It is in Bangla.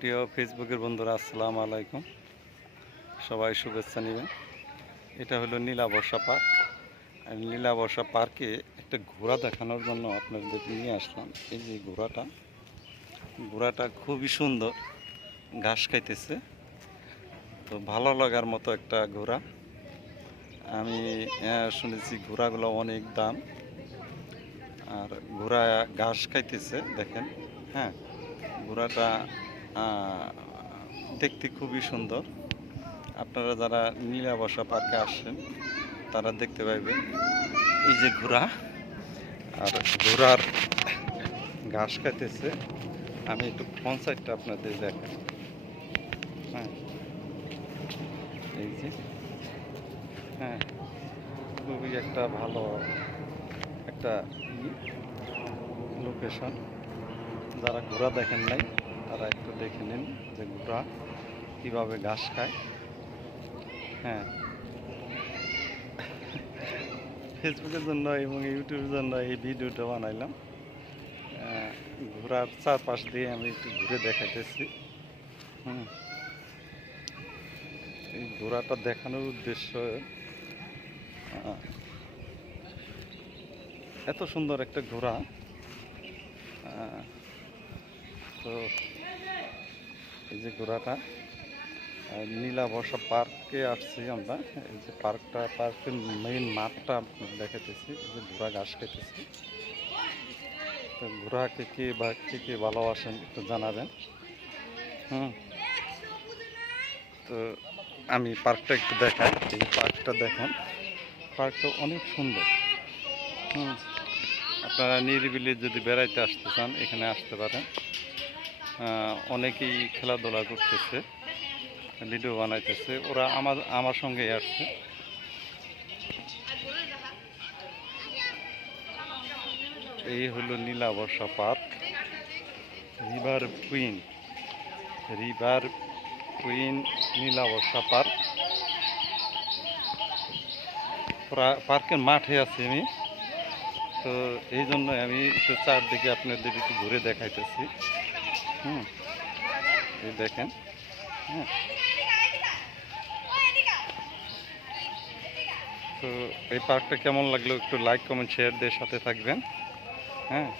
প্রিয় ফেসবুকের বন্ধুরা, আসসালামু আলাইকুম। সবাই শুভেচ্ছা নেবেন। এটা হলো নীলা নীলাবর্ষা পার্ক। আর নীলাবর্ষা পার্কে একটা ঘোড়া দেখানোর জন্য আপনাদের নিয়ে আসলাম। এই যে ঘোড়াটা ঘোড়াটা খুবই সুন্দর, ঘাস খাইতেছে। তো ভালো লাগার মতো একটা ঘোড়া। আমি শুনেছি ঘোড়াগুলো অনেক দাম। আর ঘোড়া ঘাস খাইতেছে, দেখেন। হ্যাঁ ঘোড়াটা দেখতে খুবই সুন্দর। আপনারা যারা নীলাবসা পার্কে আসছেন, তারা দেখতে পাইবেন এই যে ঘোড়া। আর ঘোড়ার ঘাস খাইতেছে। আমি একটু ফোন সাইডটা আপনাদের দেখেন হ্যাঁ। এই যে। হ্যাঁ। খুবই একটা ভালো একটা লোকেশন যারা ঘোড়া দেখেন নাই তারা একটু দেখে নিন যে ঘোড়া কীভাবে ঘাস খায়। হ্যাঁ। ফেসবুকের জন্য এবং ইউটিউবের জন্য এই ভিডিওটা বানাইলাম। ঘোড়ার চারপাশ দিয়ে আমি একটু ঘুরে দেখাইতেছি। হুম। এই ঘোড়াটা দেখানোর উদ্দেশ্য এত সুন্দর একটা আহ, তো এই যে ঘোড়াটা নীলা বর্ষা পার্কে আসছি আমরা। এই যে পার্কটা, পার্কের মেইন মাঠটা দেখাতেছি এই যে ঘোড়া ঘাস খেতেছি তো ঘোড়াকে কে বা কে কে ভালোবাসেন একটু জানাবেন। হুম। তো আমি পার্কটা একটু দেখাই, এই পার্কটা দেখেন। পার্কটা অনেক সুন্দর। হুম। আপনারা নিরিবিলি যদি বেড়াইতে আসতে চান, এখানে আসতে পারেন। অনেকেই খেলাধুলা করতেছে, ভিডিও বানাইতেছে, ওরা আমার আমার সঙ্গেই আসছে এই হলো Nilabarsha park, river queen river queen Nilabarsha park. প্রা- পার্কের মাঠে আছি আমি, তো এই জন্য আমি একটু চারদিকে আপনাদের একটু ঘুরে দেখাইতেছি। হুম। এই দেখেন হ্যাঁ তো এই পার্কটা কেমন লাগল একটু লাইক কমেন্ট শেয়ার দিয়ে সাথে থাকবেন হ্যাঁ।